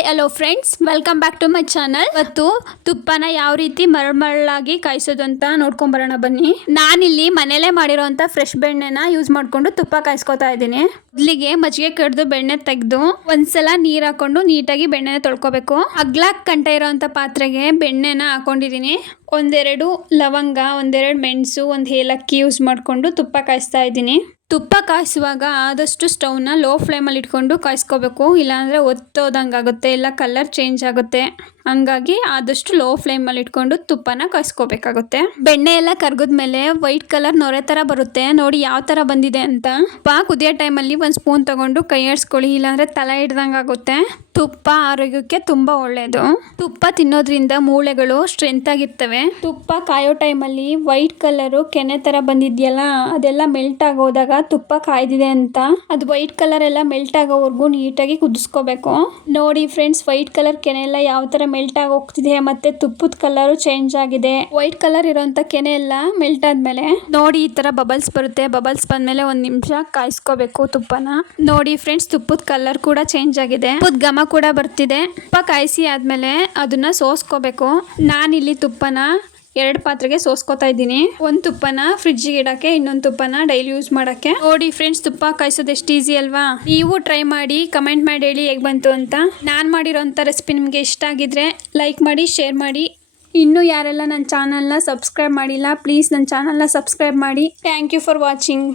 Hi hello friends, welcome back to my channel. ಇವತ್ತು ತುಪ್ಪನ ಯಾವ ರೀತಿ ಮರಳಾಗಿ ಕಾಯಿಸೋದು ಅಂತ ನೋಡ್ಕೊಂಬರೋಣ ಬನ್ನಿ. ನಾನಿಲ್ಲಿ ಮನೇಲೆ ಮಾಡಿರೋಂಥ ಫ್ರೆಶ್ ಬೆಣ್ಣೆನ ಯೂಸ್ ಮಾಡಿಕೊಂಡು ತುಪ್ಪ ಕಾಯಿಸ್ಕೊತಾ ಇದ್ದೀನಿ. ಮೊದಲಿಗೆ ಮಜ್ಜಿಗೆ ಕಡ್ದು ಬೆಣ್ಣೆ ತೆಗೆದು ಒಂದ್ಸಲ ನೀರು ಹಾಕೊಂಡು ನೀಟಾಗಿ ಬೆಣ್ಣೆನ ತೊಳ್ಕೊಬೇಕು. ಅಗ್ಲಾಕ್ ಕಂಠ ಇರೋಂಥ ಪಾತ್ರೆಗೆ ಬೆಣ್ಣೆನ ಹಾಕೊಂಡಿದ್ದೀನಿ. ಒಂದೆರಡು ಲವಂಗ, ಒಂದೆರಡು ಮೆಣಸು, ಒಂದು ಏಲಕ್ಕಿ ಯೂಸ್ ಮಾಡಿಕೊಂಡು ತುಪ್ಪ ಕಾಯಿಸ್ತಾ ಇದ್ದೀನಿ. ತುಪ್ಪ ಕಾಯಿಸುವಾಗ ಆದಷ್ಟು ಸ್ಟವ್ನ ಲೋ ಫ್ಲೇಮಲ್ಲಿ ಇಟ್ಕೊಂಡು ಕಾಯಿಸ್ಕೋಬೇಕು, ಇಲ್ಲಾಂದರೆ ಒತ್ತೋದಂಗಾಗುತ್ತೆ, ಇಲ್ಲ ಕಲರ್ ಚೇಂಜ್ ಆಗುತ್ತೆ. ಹಂಗಾಗಿ ಆದಷ್ಟು ಲೋ ಫ್ಲೇಮಲ್ಲಿ ಇಟ್ಕೊಂಡು ತುಪ್ಪನ ಕಾಯಿಸ್ಕೋಬೇಕಾಗುತ್ತೆ. ಬೆಣ್ಣೆ ಎಲ್ಲ ಕರ್ಗದ್ಮೇಲೆ ವೈಟ್ ಕಲರ್ ನೊರೆ ಥರ ಬರುತ್ತೆ, ನೋಡಿ ಯಾವ ಥರ ಬಂದಿದೆ ಅಂತ. ತುಪ್ಪ ಕುದಿಯೋ ಟೈಮಲ್ಲಿ ಒಂದು ಸ್ಪೂನ್ ತಗೊಂಡು ಕೈ ಆಡಿಸ್ಕೊಳ್ಳಿ, ಇಲ್ಲಾಂದರೆ ತಲೆ ಹಿಡ್ದಂಗೆ ಆಗುತ್ತೆ. ತುಪ್ಪ ಆರೋಗ್ಯಕ್ಕೆ ತುಂಬ ಒಳ್ಳೆಯದು. ತುಪ್ಪ ತಿನ್ನೋದ್ರಿಂದ ಮೂಳೆಗಳು ಸ್ಟ್ರೆಂತ್ ಆಗಿರ್ತವೆ. ತುಪ್ಪ ಕಾಯೋ ಟೈಮಲ್ಲಿ ವೈಟ್ ಕಲರು ಕೆನೆ ಥರ ಬಂದಿದೆಯಲ್ಲ, ಅದೆಲ್ಲ ಮೆಲ್ಟ್ ಆಗೋದಾಗ ತುಪ್ಪ ಕಾಯ್ದಿದೆ ಅಂತ. ಅದು ವೈಟ್ ಕಲರ್ ಎಲ್ಲ ಮೆಲ್ಟ್ ಆಗೋವರೆಗೂ ನೀಟಾಗಿ ಕುದಿಸ್ಕೋಬೇಕು. ನೋಡಿ ಫ್ರೆಂಡ್ಸ್, ವೈಟ್ ಕಲರ್ ಕೆನೆ ಎಲ್ಲ ಯಾವ ಥರ ಮೆಲ್ಟ್ ಆಗಿ ಹೋಗ್ತಿದೆ, ಮತ್ತೆ ತುಪ್ಪದ ಕಲರು ಚೇಂಜ್ ಆಗಿದೆ. ವೈಟ್ ಕಲರ್ ಇರೋಂಥ ಕೆನೆ ಎಲ್ಲ ಮೆಲ್ಟ್ ಆದ್ಮೇಲೆ ನೋಡಿ ಈ ತರ ಬಬಲ್ಸ್ ಬರುತ್ತೆ. ಬಬಲ್ಸ್ ಬಂದ್ಮೇಲೆ 1 ನಿಮಿಷ ಕಾಯಿಸ್ಕೋಬೇಕು ತುಪ್ಪನ. ನೋಡಿ ಫ್ರೆಂಡ್ಸ್, ತುಪ್ಪದ ಕಲರ್ ಕೂಡ ಚೇಂಜ್ ಆಗಿದೆ, ತುಪ್ಪದ ಘಮ ಕೂಡ ಬರ್ತಿದೆ. ತುಪ್ಪ ಕಾಯಿಸಿ ಆದ್ಮೇಲೆ ಅದನ್ನ ಸೋಸ್ಕೋಬೇಕು. ನಾನಿಲ್ಲಿ ತುಪ್ಪನ 2 ಪಾತ್ರೆಗೆ ಸೋಸ್ಕೋತಾ ಇದ್ದೀನಿ. ಒಂದು ತುಪ್ಪನ ಫ್ರಿಡ್ಜಿಗೆ ಇಡಕ್ಕೆ, ಇನ್ನೊಂದು ತುಪ್ಪನ ಡೈಲಿ ಯೂಸ್ ಮಾಡಕ್ಕೆ. ನೋಡಿ ಫ್ರೆಂಡ್ಸ್, ತುಪ್ಪ ಕಾಯಿಸೋದು ಎಷ್ಟು ಈಸಿ ಅಲ್ವಾ. ನೀವು ಟ್ರೈ ಮಾಡಿ ಕಮೆಂಟ್ ಮಾಡಿ ಹೇಳಿ ಹೇಗೆ ಬಂತು ಅಂತ. ನಾನು ಮಾಡಿರೋಂಥ ರೆಸಿಪಿ ನಿಮಗೆ ಇಷ್ಟ ಆಗಿದ್ರೆ ಲೈಕ್ ಮಾಡಿ, ಶೇರ್ ಮಾಡಿ. ಇನ್ನೂ ಯಾರೆಲ್ಲ ನನ್ನ ಚಾನಲ್ನ ಸಬ್ಸ್ಕ್ರೈಬ್ ಮಾಡಿಲ್ಲ, ಪ್ಲೀಸ್ ನನ್ನ ಚಾನಲ್ನ ಸಬ್ಸ್ಕ್ರೈಬ್ ಮಾಡಿ. Thank you for watching.